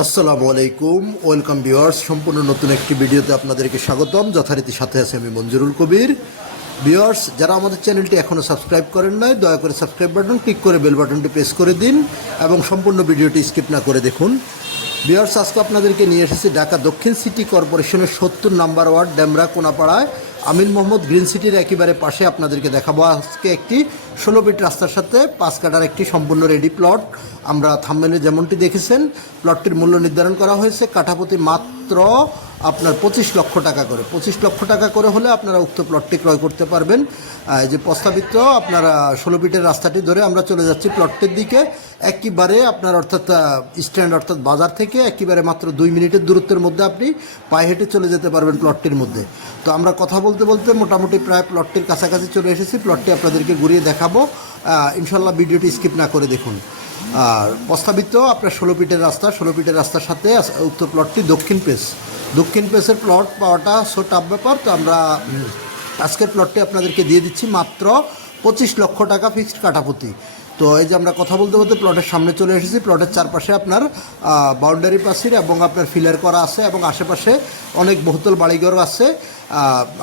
আসসালামু আলাইকুম, welcome viewers. সম্পূর্ণ নতুন একটি ভিডিওতে আপনাদেরকে স্বাগতম। যথারীতি সাথে আছে আমি মঞ্জুরুল কবির। ভিউয়ার্স, যারা আমাদের চ্যানেলটি এখনও সাবস্ক্রাইব করেন নাই, দয়া করে সাবস্ক্রাইব বাটন ক্লিক করে বেল বাটনটি প্রেস করে দিন এবং সম্পূর্ণ ভিডিওটি স্কিপ না করে দেখুন। ভিউয়ার্স, আজকে আপনাদেরকে নিয়ে এসেছি ঢাকা দক্ষিণ সিটি কর্পোরেশনের 70 নম্বর ওয়ার্ড ডেমরা কোনাপাড়ায় আমিন মোহাম্মদ গ্রিন সিটির একেবারে পাশে আপনাদেরকে দেখাবো আজকে একটি 16 ফিট রাস্তার সাথে 5 কাঠার একটি সম্পূর্ণ রেডি প্লট। আমরা থাম্বনেলে যেমনটি দেখেছেন, প্লটটির মূল্য নির্ধারণ করা হয়েছে কাঠাপ্রতি মাত্র আপনার 25 লক্ষ টাকা করে। 25 লক্ষ টাকা করে হলে আপনারা উক্ত প্লটটি ক্রয় করতে পারবেন। যে প্রস্তাবিত আপনারা 16 ফিটের রাস্তাটি ধরে আমরা চলে যাচ্ছি প্লটটির দিকে। একেবারে আপনার অর্থাৎ স্ট্যান্ড অর্থাৎ বাজার থেকে একেবারে মাত্র 2 মিনিটের দূরত্বের মধ্যে আপনি পায়ে হেঁটে চলে যেতে পারবেন প্লটটির মধ্যে। তো আমরা কথা বলতে বলতে মোটামুটি প্রায় প্লটটির কাছাকাছি চলে এসেছি। প্লটটি আপনাদেরকে ঘুরিয়ে দেখাবো, ইনশাল্লাহ ভিডিওটি স্কিপ না করে দেখুন। আর প্রস্তাবিত আপনার 16 ফিটের রাস্তা, 16 ফিটের রাস্তার সাথে উক্ত প্লটটি দক্ষিণ পেসের প্লট পাওয়াটা টাফ ব্যাপার। তো আমরা আজকের প্লটটি আপনাদেরকে দিয়ে দিচ্ছি মাত্র 25 লক্ষ টাকা ফিক্সড কাঠাপ্রতি। তো এই যে আমরা কথা বলতে বলতে প্লটের সামনে চলে এসেছি। প্লটের চারপাশে আপনার বাউন্ডারি প্রাচীর এবং আপনার ফিলার করা আছে এবং আশেপাশে অনেক বহুতল বাড়িঘর আছে।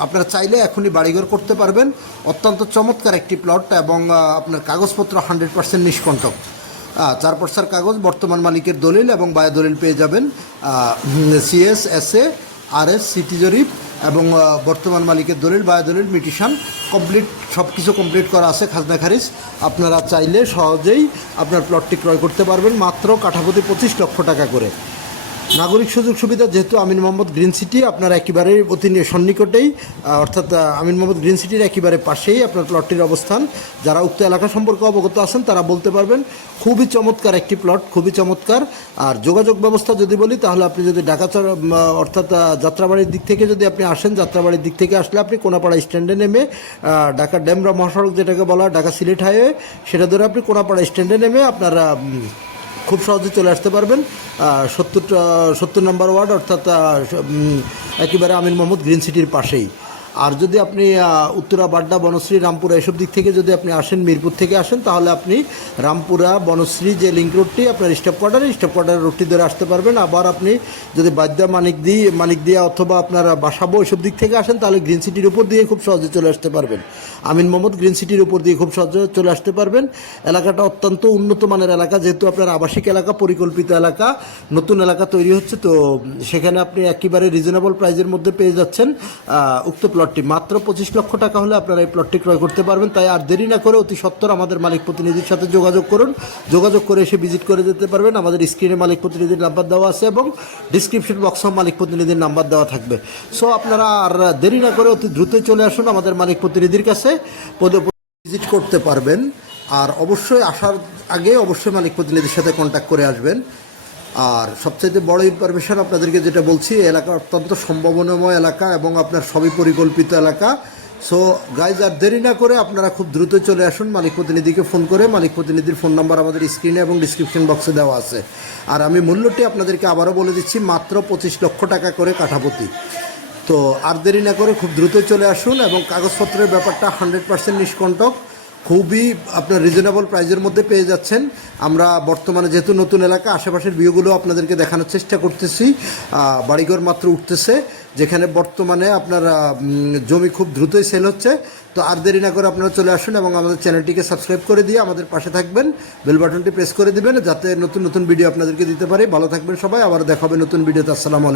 আপনারা চাইলে এখনই বাড়িঘর করতে পারবেন। অত্যন্ত চমৎকার একটি প্লট এবং আপনার কাগজপত্র 100% নিষ্কণ্টক। 4 পর্সার কাগজ, বর্তমান মালিকের দলিল এবং বায়া দলিল পেয়ে যাবেন। সিএস, এসএ, আরএস, সিটি জরিপ এবং বর্তমান মালিকের দলিল, বায়া দলিল, মিটিশন কমপ্লিট, সব কিছু কমপ্লিট করা আছে, খাজনা খারিজ। আপনারা চাইলে সহজেই আপনার প্লটটি ক্রয় করতে পারবেন মাত্র কাঠাপ্রতি 25 লক্ষ টাকা করে। নাগরিক সুযোগ সুবিধা যেহেতু আমিন মোহাম্মদ গ্রিন সিটি আপনার একেবারে অতি সন্নিকটেই, অর্থাৎ আমিন মোহাম্মদ গ্রিন সিটির একেবারে পাশেই আপনার প্লটটির অবস্থান। যারা উক্ত এলাকা সম্পর্কে অবগত আছেন তারা বলতে পারবেন খুবই চমৎকার একটি প্লট, খুবই চমৎকার। আর যোগাযোগ ব্যবস্থা যদি বলি তাহলে আপনি যদি ঢাকা অর্থাৎ যাত্রাবাড়ির দিক থেকে যদি আপনি আসেন, যাত্রাবাড়ির দিক থেকে আসলে আপনি কোনাপাড়া স্ট্যান্ডে নেমে ঢাকা ডেমরা মহাসড়ক যেটাকে বলা হয় ঢাকা সিলেট হাইওয়ে, সেটা ধরে আপনি কোনাপাড়া স্ট্যান্ডে নেমে আপনারা খুব সহজে চলে আসতে পারবেন 70 নম্বর ওয়ার্ড, অর্থাৎ একেবারে আমিন মোহাম্মদ গ্রিন সিটির পাশেই। আর যদি আপনি উত্তরা, বাড্ডা, বনশ্রী, রামপুরা এসব দিক থেকে যদি আপনি আসেন, মিরপুর থেকে আসেন, তাহলে আপনি রামপুরা, বনশ্রী যে লিঙ্ক রোডটি আপনার স্টাফ কোয়ার্টারের রোডটি ধরে আসতে পারবেন। আবার আপনি যদি বাড্ডা, মানিকদিয়া অথবা আপনার বাসাবো এসব দিক থেকে আসেন, তাহলে গ্রিন সিটির উপর দিয়ে খুব সহজে চলে আসতে পারবেন। আমিন মোহাম্মদ গ্রিন সিটির উপর দিয়ে খুব সহজে চলে আসতে পারবেন। এলাকাটা অত্যন্ত উন্নত মানের এলাকা, যেহেতু আপনার আবাসিক এলাকা, পরিকল্পিত এলাকা, নতুন এলাকা তৈরি হচ্ছে। তো সেখানে আপনি একেবারে রিজনেবল প্রাইজের মধ্যে পেয়ে যাচ্ছেন উক্ত প্লটটি। মাত্র 25 লক্ষ টাকা হলে আপনারা এই প্লটটি ক্রয় করতে পারবেন। তাই আর দেরি না করে অতি সত্বর আমাদের মালিক প্রতিনিধির সাথে যোগাযোগ করুন। যোগাযোগ করে এসে ভিজিট করে যেতে পারবেন। আমাদের স্ক্রিনে মালিক প্রতিনিধির নাম্বার দেওয়া আছে এবং ডিসক্রিপশন বক্সেও মালিক প্রতিনিধির নাম্বার দেওয়া থাকবে। সো আপনারা আর দেরি না করে অতি দ্রুতই চলে আসুন আমাদের মালিক প্রতিনিধির কাছে, ভিজিট করতে পারবেন। আর অবশ্যই আসার আগে অবশ্যই মালিক প্রতিনিধির সাথে কন্ট্যাক্ট করে আসবেন। আর সবচাইতে বড় ইনফরমেশন আপনাদেরকে যেটা বলছি, এলাকা অত্যন্ত সম্ভাবনাময় এলাকা এবং আপনার সবই পরিকল্পিত এলাকা। সো গাইজ, আর দেরি না করে আপনারা খুব দ্রুত চলে আসুন মালিক প্রতিনিধিকে ফোন করে। মালিক প্রতিনিধির ফোন নাম্বার আমাদের স্ক্রিনে এবং ডিসক্রিপশন বক্সে দেওয়া আছে। আর আমি মূল্যটি আপনাদেরকে আবারও বলে দিচ্ছি, মাত্র 25 লক্ষ টাকা করে কাঠাপ্রতি। তো আর দেরি না করে খুব দ্রুত চলে আসুন এবং কাগজপত্রের ব্যাপারটা 100% নিষ্কণ্টক, খুবই আপনার রিজনেবল প্রাইজের মধ্যে পেয়ে যাচ্ছেন। আমরা বর্তমানে যেহেতু নতুন এলাকা, আশেপাশের ভিউগুলো আপনাদেরকে দেখানোর চেষ্টা করতেছি। বাড়িঘর মাত্র উঠতেছে, যেখানে বর্তমানে আপনার জমি খুব দ্রুতই সেল হচ্ছে। তো আর দেরি না করে আপনারা চলে আসুন এবং আমাদের চ্যানেলটিকে সাবস্ক্রাইব করে দিয়ে আমাদের পাশে থাকবেন, বেল বাটনটি প্রেস করে দিবেন যাতে নতুন নতুন ভিডিও আপনাদেরকে দিতে পারি। ভালো থাকবেন সবাই, আবার দেখা হবে নতুন ভিডিওতে। আসসালামু আলাইকুম।